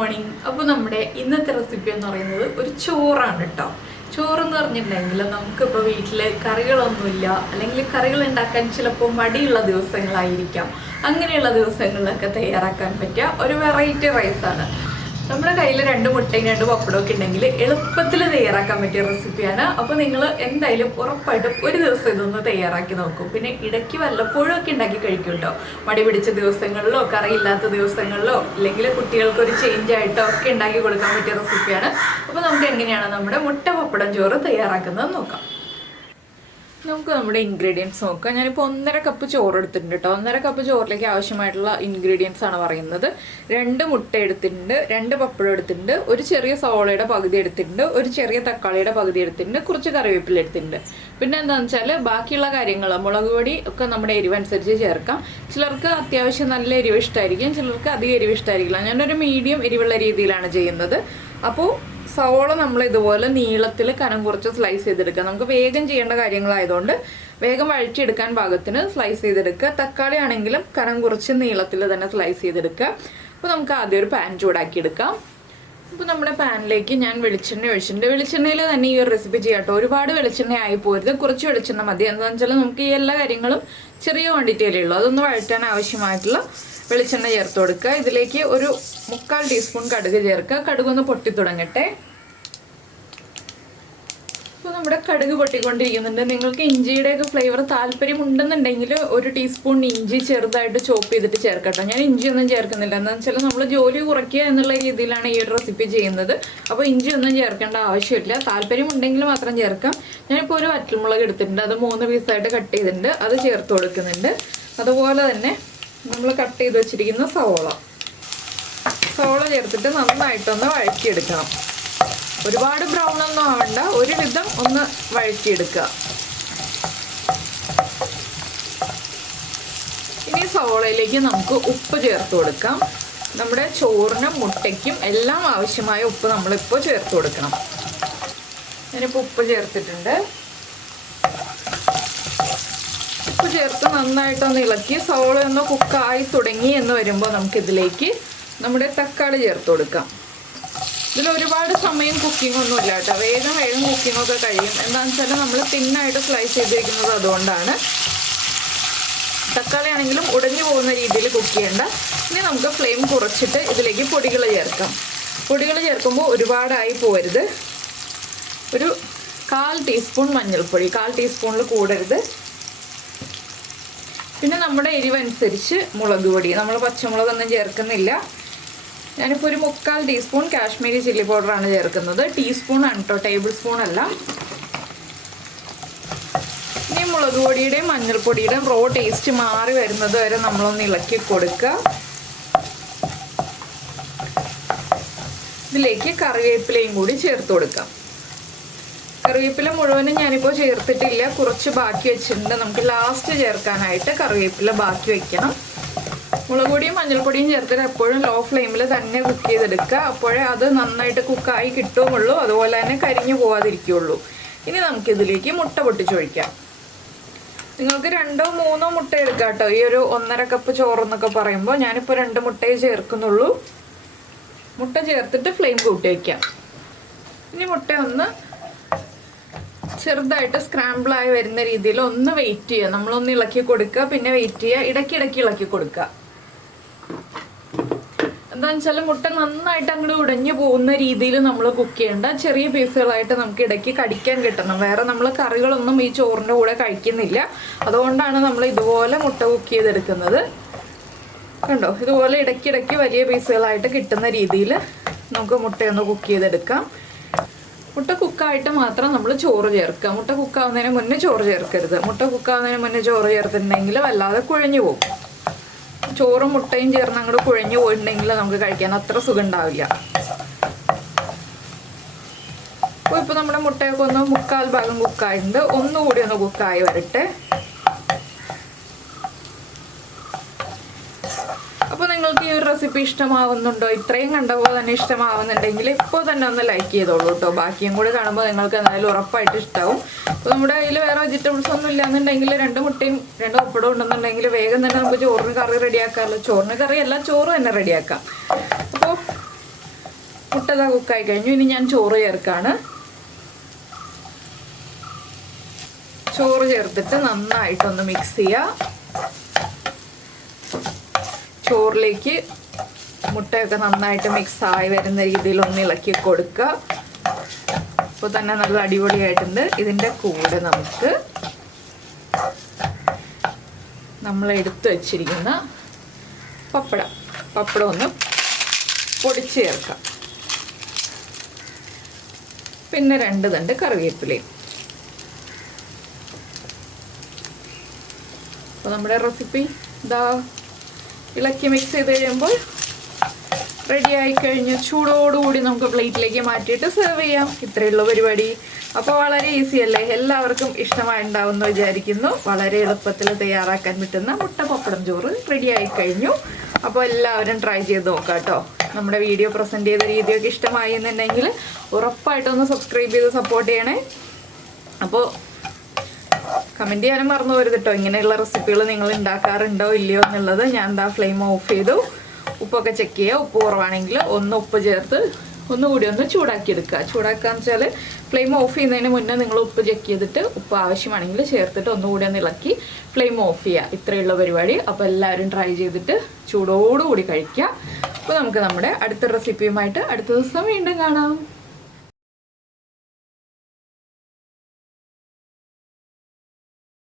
Morning. അപ്പോൾ നമ്മുടെ ഇന്നത്തെ റെസിപ്പി എന്ന് പറയുന്നത് ഒരു ചോറാണ് കേട്ടോ. ചോറെന്ന് പറഞ്ഞിട്ടുണ്ടെങ്കിൽ നമുക്കിപ്പോൾ വീട്ടിൽ കറികളൊന്നുമില്ല, അല്ലെങ്കിൽ കറികൾ ഉണ്ടാക്കാൻ ചിലപ്പോൾ മടിയുള്ള ദിവസങ്ങളായിരിക്കാം. അങ്ങനെയുള്ള ദിവസങ്ങളിലൊക്കെ തയ്യാറാക്കാൻ പറ്റിയ ഒരു വെറൈറ്റി റൈസാണ്. നമ്മുടെ കയ്യിൽ 2 മുട്ടയും 2 പപ്പടമൊക്കെ ഉണ്ടെങ്കിൽ എളുപ്പത്തിൽ തയ്യാറാക്കാൻ പറ്റിയ റെസിപ്പിയാണ്. അപ്പോൾ നിങ്ങൾ എന്തായാലും ഉറപ്പായിട്ടും ഒരു ദിവസം ഇതൊന്ന് തയ്യാറാക്കി നോക്കും. പിന്നെ ഇടയ്ക്ക് വല്ലപ്പോഴും ഒക്കെ ഉണ്ടാക്കി കഴിക്കും കേട്ടോ. മടി പിടിച്ച ദിവസങ്ങളിലോ കറിയില്ലാത്ത ദിവസങ്ങളിലോ അല്ലെങ്കിൽ കുട്ടികൾക്ക് ഒരു ചേഞ്ച് ആയിട്ടോ ഒക്കെ ഉണ്ടാക്കി കൊടുക്കാൻ പറ്റിയ റെസിപ്പിയാണ്. അപ്പോൾ നമുക്ക് എങ്ങനെയാണ് നമ്മുടെ മുട്ട പപ്പടം ചോറ് തയ്യാറാക്കുന്നത് നോക്കാം. നമുക്ക് നമ്മുടെ ഇൻഗ്രീഡിയൻസ് നോക്കാം. ഞാനിപ്പോൾ 1.5 കപ്പ് ചോറ് എടുത്തിട്ടുണ്ട് കേട്ടോ. 1.5 കപ്പ് ചോറിലേക്ക് ആവശ്യമായിട്ടുള്ള ഇൻഗ്രീഡിയൻസ് ആണ് പറയുന്നത്. 2 മുട്ട എടുത്തിട്ടുണ്ട്, 2 പപ്പടം എടുത്തിട്ടുണ്ട്, ഒരു ചെറിയ സവോളയുടെ പകുതി എടുത്തിട്ടുണ്ട്, ഒരു ചെറിയ തക്കാളിയുടെ പകുതി എടുത്തിട്ടുണ്ട്, കുറച്ച് കറിവേപ്പില എടുത്തിട്ടുണ്ട്. പിന്നെ എന്താണെന്ന് വെച്ചാൽ ബാക്കിയുള്ള കാര്യങ്ങൾ മുളക് പൊടി ഒക്കെ നമ്മുടെ എരിവനുസരിച്ച് ചേർക്കാം. ചിലർക്ക് അത്യാവശ്യം നല്ല എരിവ് ഇഷ്ടമായിരിക്കും, ചിലർക്ക് അധികം എരിവ് ഇഷ്ടമായിരിക്കില്ല. ഞാനൊരു മീഡിയം എരിവുള്ള രീതിയിലാണ് ചെയ്യുന്നത്. അപ്പോൾ സവോള നമ്മൾ ഇതുപോലെ നീളത്തിൽ കനം കുറച്ച് സ്ലൈസ് ചെയ്തെടുക്കുക. നമുക്ക് വേഗം ചെയ്യേണ്ട കാര്യങ്ങളായതുകൊണ്ട് വേഗം വഴറ്റിയെടുക്കാൻ പാകത്തിന് സ്ലൈസ് ചെയ്തെടുക്കുക. തക്കാളി ആണെങ്കിലും കനം കുറച്ച് നീളത്തിൽ തന്നെ സ്ലൈസ് ചെയ്തെടുക്കുക. അപ്പോൾ നമുക്ക് ആദ്യം ഒരു പാൻ ചൂടാക്കി എടുക്കാം. അപ്പോൾ നമ്മുടെ പാനിലേക്ക് ഞാൻ വെളിച്ചെണ്ണ ഒഴിച്ചിട്ടുണ്ട്. വെളിച്ചെണ്ണയിൽ തന്നെ ഈ ഒരു റെസിപ്പി ചെയ്യാം കേട്ടോ. ഒരുപാട് വെളിച്ചെണ്ണ ആയി പോരുത്, കുറച്ച് വെളിച്ചെണ്ണ മതി. എന്താണെന്ന് വെച്ചാൽ നമുക്ക് ഈ എല്ലാ കാര്യങ്ങളും ചെറിയ ക്വാണ്ടിറ്റിയിലേ ഉള്ളൂ. അതൊന്ന് വഴറ്റാൻ ആവശ്യമായിട്ടുള്ള വെളിച്ചെണ്ണ ചേർത്ത് കൊടുക്കുക. ഇതിലേക്ക് ഒരു 3/4 ടീസ്പൂൺ കടുക് ചേർക്കുക. കടുകൊന്ന് പൊട്ടി തുടങ്ങട്ടെ. അപ്പോൾ നമ്മുടെ കടുക് പൊട്ടിക്കൊണ്ടിരിക്കുന്നുണ്ട്. നിങ്ങൾക്ക് ഇഞ്ചിയുടെയൊക്കെ ഫ്ലേവർ താല്പര്യമുണ്ടെന്നുണ്ടെങ്കിൽ 1 ടീസ്പൂൺ ഇഞ്ചി ചെറുതായിട്ട് ചോപ്പ് ചെയ്തിട്ട് ചേർക്കട്ടോ. ഞാൻ ഇഞ്ചിയൊന്നും ചേർക്കുന്നില്ല. എന്താണെന്ന് വെച്ചാൽ നമ്മൾ ജോലി കുറയ്ക്കുക എന്നുള്ള രീതിയിലാണ് ഈ ഒരു റെസിപ്പി ചെയ്യുന്നത്. അപ്പോൾ ഇഞ്ചിയൊന്നും ചേർക്കേണ്ട ആവശ്യമില്ല. താല്പര്യമുണ്ടെങ്കിൽ മാത്രം ചേർക്കാം. ഞാനിപ്പോൾ ഒരു വറ്റൽമുളക് എടുത്തിട്ടുണ്ട്, അത് 3 പീസായിട്ട് കട്ട് ചെയ്തിട്ടുണ്ട്, അത് ചേർത്ത് കൊടുക്കുന്നുണ്ട്. അതുപോലെ തന്നെ നമ്മൾ കട്ട് ചെയ്ത് വെച്ചിരിക്കുന്ന സവോള ചേർത്തിട്ട് നന്നായിട്ടൊന്ന് വഴറ്റിയെടുക്കണം. ഒരുപാട് ബ്രൗൺ ഒന്നും ആവണ്ട, ഒരുവിധം ഒന്ന് വഴറ്റിയെടുക്കുക. ഇനി സവോളയിലേക്ക് നമുക്ക് ഉപ്പ് ചേർത്ത് കൊടുക്കാം. നമ്മുടെ ചോറിനും മുട്ടയ്ക്കും എല്ലാം ആവശ്യമായ ഉപ്പ് നമ്മളിപ്പോൾ ചേർത്ത് കൊടുക്കണം. ഞാനിപ്പോൾ ഉപ്പ് ചേർത്തിട്ടുണ്ട്. ഉപ്പ് ചേർത്ത് നന്നായിട്ടൊന്ന് ഇളക്കി സവോള ഒന്ന് കുക്കായി തുടങ്ങി എന്ന് വരുമ്പോൾ നമുക്കിതിലേക്ക് നമ്മുടെ തക്കാളി ചേർത്ത് കൊടുക്കാം. ഇതിൽ ഒരുപാട് സമയം കുക്കിംഗ് ഒന്നും ഇല്ല കേട്ടോ. വേഗം കുക്കിങ്ങൊക്കെ കഴിയും. എന്താണെന്ന് വെച്ചാൽ നമ്മൾ തിന്നായിട്ട് സ്ലൈസ് ചെയ്തിരിക്കുന്നത് അതുകൊണ്ടാണ്. തക്കാളി ആണെങ്കിലും ഉടഞ്ഞു പോകുന്ന രീതിയിൽ കുക്ക് ചെയ്യേണ്ട. ഇനി നമുക്ക് ഫ്ലെയിം കുറച്ചിട്ട് ഇതിലേക്ക് പൊടികൾ ചേർക്കാം. പൊടികൾ ചേർക്കുമ്പോൾ ഒരുപാടായി പോകരുത്. ഒരു 1/4 ടീസ്പൂൺ മഞ്ഞൾപ്പൊടി, 1/4 ടീസ്പൂണിൽ കൂടരുത്. പിന്നെ നമ്മുടെ എരിവനുസരിച്ച് മുളക് പൊടി, നമ്മൾ പച്ചമുളകൊന്നും ചേർക്കുന്നില്ല. ഞാനിപ്പോൾ ഒരു 3/4 ടീസ്പൂൺ കാശ്മീരി ചില്ലി പൗഡറാണ് ചേർക്കുന്നത്. ടീസ്പൂൺ ആണ് കേട്ടോ, ടേബിൾ സ്പൂൺ അല്ല. ഇനി മുളക് പൊടിയുടെയും മഞ്ഞൾപ്പൊടിയുടെയും റോ ടേസ്റ്റ് മാറി വരുന്നത് വരെ നമ്മളൊന്ന് ഇളക്കി കൊടുക്കുക. ഇതിലേക്ക് കറിവേപ്പിലയും കൂടി ചേർത്ത് കൊടുക്കാം. കറിവേപ്പില മുഴുവനും ഞാനിപ്പോൾ ചേർത്തിട്ടില്ല, കുറച്ച് ബാക്കി വെച്ചിട്ടുണ്ട്. നമുക്ക് ലാസ്റ്റ് ചേർക്കാനായിട്ട് കറിവേപ്പില ബാക്കി വയ്ക്കണം. മുളക് പൊടിയും മഞ്ഞൾപ്പൊടിയും ചേർത്തിട്ട് എപ്പോഴും ലോ ഫ്ലെയിമിൽ തന്നെ കുക്ക് ചെയ്തെടുക്കുക. അപ്പോഴേ അത് നന്നായിട്ട് കുക്കായി കിട്ടുകയുള്ളൂ, അതുപോലെ തന്നെ കരിഞ്ഞു പോകാതിരിക്കുകയുള്ളൂ. ഇനി നമുക്കിതിലേക്ക് മുട്ട പൊട്ടിച്ചൊഴിക്കാം. നിങ്ങൾക്ക് 2 or 3 മുട്ട എടുക്കാം കേട്ടോ. ഈ ഒരു 1.5 കപ്പ് ചോറെന്നൊക്കെ പറയുമ്പോൾ ഞാനിപ്പോൾ 2 മുട്ടയെ ചേർക്കുന്നുള്ളൂ. മുട്ട ചേർത്തിട്ട് ഫ്ലെയിം കൂട്ടി വയ്ക്കാം. ഇനി മുട്ട ഒന്ന് ചെറുതായിട്ട് സ്ക്രാമ്പിളായി വരുന്ന രീതിയിൽ ഒന്ന് വെയിറ്റ് ചെയ്യുക. നമ്മളൊന്ന് ഇളക്കി കൊടുക്കുക, പിന്നെ വെയിറ്റ് ചെയ്യുക, ഇടയ്ക്കിടയ്ക്ക് ഇളക്കി കൊടുക്കുക. എന്താണെന്ന് വെച്ചാൽ മുട്ട നന്നായിട്ട് അങ്ങോട്ട് ഉടഞ്ഞു പോകുന്ന രീതിയിൽ നമ്മൾ കുക്ക് ചെയ്യേണ്ട. ചെറിയ പീസുകളായിട്ട് നമുക്ക് ഇടയ്ക്ക് കടിക്കാൻ കിട്ടണം. വേറെ നമ്മൾ കറികളൊന്നും ഈ ചോറിൻ്റെ കൂടെ കഴിക്കുന്നില്ല. അതുകൊണ്ടാണ് നമ്മൾ ഇതുപോലെ മുട്ട കുക്ക് ചെയ്തെടുക്കുന്നത്. കണ്ടോ, ഇതുപോലെ ഇടയ്ക്കിടയ്ക്ക് വലിയ പീസുകളായിട്ട് കിട്ടുന്ന രീതിയിൽ നമുക്ക് മുട്ടയൊന്ന് കുക്ക് ചെയ്തെടുക്കാം. മുട്ട കുക്കായിട്ട് മാത്രം നമ്മൾ ചോറ് ചേർക്കുക. മുട്ട കുക്കാവുന്നതിന് മുന്നേ ചോറ് ചേർക്കരുത്. മുട്ട കുക്കാവുന്നതിന് മുന്നേ ചോറ് ചേർത്തിട്ടുണ്ടെങ്കിൽ വല്ലാതെ കുഴഞ്ഞു പോകും. ചോറും മുട്ടയും ചേർന്ന് അങ്ങോട്ട് കുഴഞ്ഞു പോയിട്ടുണ്ടെങ്കിൽ നമുക്ക് കഴിക്കാൻ അത്ര സുഖം ഉണ്ടാവില്ല. അപ്പോൾ ഇപ്പോൾ നമ്മുടെ മുട്ടയൊക്കെ ഒന്ന് 3/4 ഭാഗം കുക്കായിട്ടുണ്ട്. ഒന്നുകൂടി ഒന്ന് കുക്കായി വരട്ടെ. അപ്പോൾ നിങ്ങൾക്ക് ഈ ഒരു റെസിപ്പി ഇഷ്ടമാവുന്നുണ്ടോ? ഇത്രയും കണ്ടപ്പോൾ തന്നെ ഇഷ്ടമാവുന്നുണ്ടെങ്കിൽ ഇപ്പോൾ തന്നെ ഒന്ന് ലൈക്ക് ചെയ്തോളൂ കേട്ടോ. ബാക്കിയും കൂടി കാണുമ്പോൾ നിങ്ങൾക്ക് എന്തായാലും ഉറപ്പായിട്ട് ഇഷ്ടമാവും. അപ്പോൾ നമ്മുടെ കയ്യിൽ വേറെ വെജിറ്റബിൾസ് ഒന്നും ഇല്ലാന്നുണ്ടെങ്കിൽ 2 മുട്ടയും 2 പപ്പടവും ഉണ്ടെന്നുണ്ടെങ്കിൽ വേഗം തന്നെ നമുക്ക് ചോറിന് കറി റെഡിയാക്കാമല്ലോ. ചോറിന് കറി അല്ല, ചോറ് തന്നെ റെഡിയാക്കാം. അപ്പോൾ മുട്ട കുക്കായി കഴിഞ്ഞു. ഇനി ഞാൻ ചോറ് ചേർക്കാണ്. ചോറ് ചേർത്തിട്ട് നന്നായിട്ടൊന്ന് മിക്സ് ചെയ്യുക. ചോറിലേക്ക് മുട്ടയൊക്കെ നന്നായിട്ട് മിക്സായി വരുന്ന രീതിയിൽ ഒന്ന് ഇളക്കി കൊടുക്കുക. അപ്പോൾ തന്നെ നല്ല അടിപൊളിയായിട്ടുണ്ട്. ഇതിൻ്റെ കൂടെ നമുക്ക് നമ്മൾ എടുത്തു വച്ചിരിക്കുന്ന പപ്പടം ഒന്ന് പൊടിച്ച് ചേർക്കാം. പിന്നെ 2 തണ്ട് കറിവേപ്പിലയും. അപ്പോൾ നമ്മുടെ റെസിപ്പി ഇതാ ഇളക്കി മിക്സ് ചെയ്ത് കഴിയുമ്പോൾ റെഡി ആയി കഴിഞ്ഞു. ചൂടോടുകൂടി നമുക്ക് പ്ലേറ്റിലേക്ക് മാറ്റിയിട്ട് സെർവ് ചെയ്യാം. ഇത്രയുള്ള പരിപാടി. അപ്പോൾ വളരെ ഈസി അല്ലേ? എല്ലാവർക്കും ഇഷ്ടമായിട്ടുണ്ടാവുമെന്ന് വിചാരിക്കുന്നു. വളരെ എളുപ്പത്തിൽ തയ്യാറാക്കാൻ പറ്റുന്ന മുട്ട പപ്പടം ചോറ് റെഡി ആയി കഴിഞ്ഞു. അപ്പോൾ എല്ലാവരും ട്രൈ ചെയ്ത് നോക്കാം കേട്ടോ. നമ്മുടെ വീഡിയോ പ്രസൻറ്റ് ചെയ്ത രീതിയൊക്കെ ഇഷ്ടമായി എന്നുണ്ടെങ്കിൽ ഉറപ്പായിട്ടൊന്ന് സബ്സ്ക്രൈബ് ചെയ്ത് സപ്പോർട്ട് ചെയ്യണേ. അപ്പോൾ കമൻറ്റ് ചെയ്യാനും മറന്നു പോരുത് കേട്ടോ. ഇങ്ങനെയുള്ള റെസിപ്പികൾ നിങ്ങൾ ഉണ്ടാക്കാറുണ്ടോ ഇല്ലയോ എന്നുള്ളത്. ഞാൻ എന്താ ഫ്ലെയിം ഓഫ് ചെയ്തു. ഉപ്പൊക്കെ ചെക്ക് ചെയ്യുക. ഉപ്പ് കുറവാണെങ്കിൽ ഒന്ന് ഉപ്പ് ചേർത്ത് ഒന്നുകൂടി ഒന്ന് ചൂടാക്കിയെടുക്കുക. ചൂടാക്കാന്ന് വെച്ചാൽ ഫ്ലെയിം ഓഫ് ചെയ്യുന്നതിന് മുന്നേ നിങ്ങൾ ഉപ്പ് ചെക്ക് ചെയ്തിട്ട് ഉപ്പ് ആവശ്യമാണെങ്കിൽ ചേർത്തിട്ട് ഒന്നുകൂടി ഒന്ന് ഇളക്കി ഫ്ലെയിം ഓഫ് ചെയ്യുക. ഇത്രയുള്ള പരിപാടി. അപ്പോൾ എല്ലാവരും ട്രൈ ചെയ്തിട്ട് ചൂടോടുകൂടി കഴിക്കുക. അപ്പോൾ നമുക്ക് നമ്മുടെ അടുത്ത റെസിപ്പിയുമായിട്ട് അടുത്ത ദിവസം വീണ്ടും കാണാം.